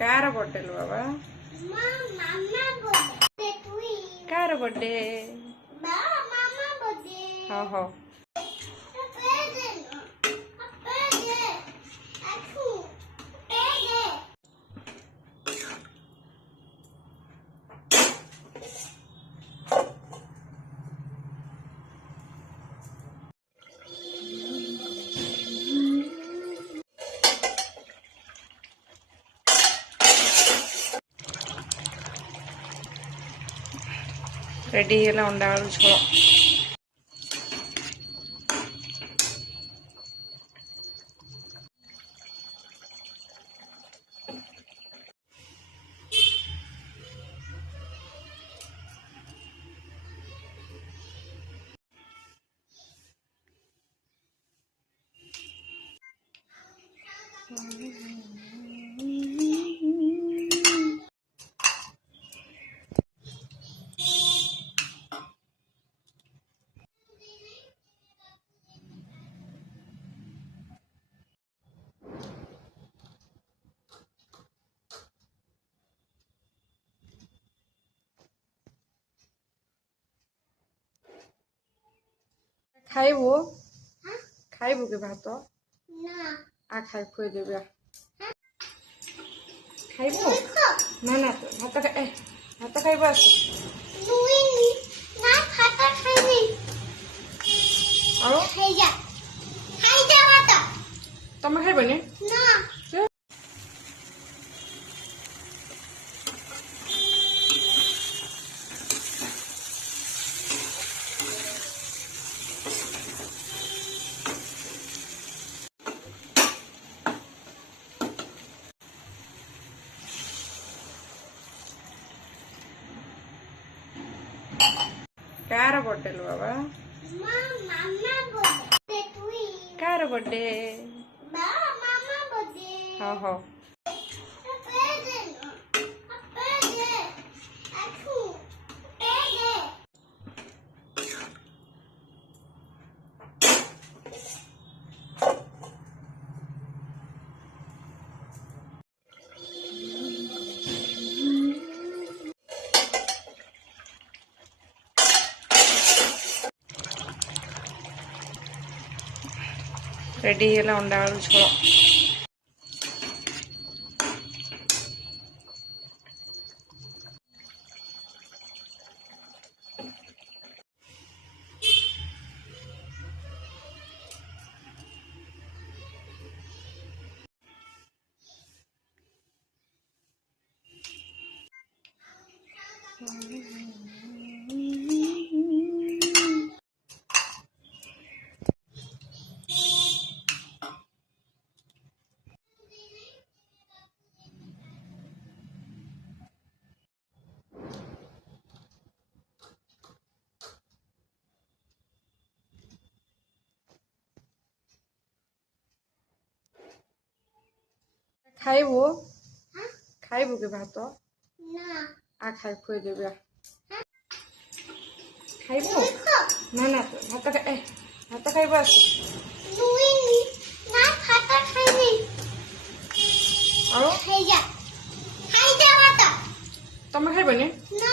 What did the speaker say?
car birthday लो बाबा car birthday हाँ हाँ ready है अंडा आलू झोल खाइबो खाइबो के भात ना आ खाइ खोइ देबे खाइबो ना ना भात खाइबो आस ना भात खाइबी और खाइ जा भात तमे खाइबो ने ना कार बर्थडे लो बाबा कार बर्थडे हाँ हाँ रेडी है अंडा आलू झोल खाइबो खाइबो के भात ना आ खाइ खोइ देबे खाइबो ना ना भात खाइबो आस ना भात खाइबी और खाइ जा भात तमे खाइबो ने ना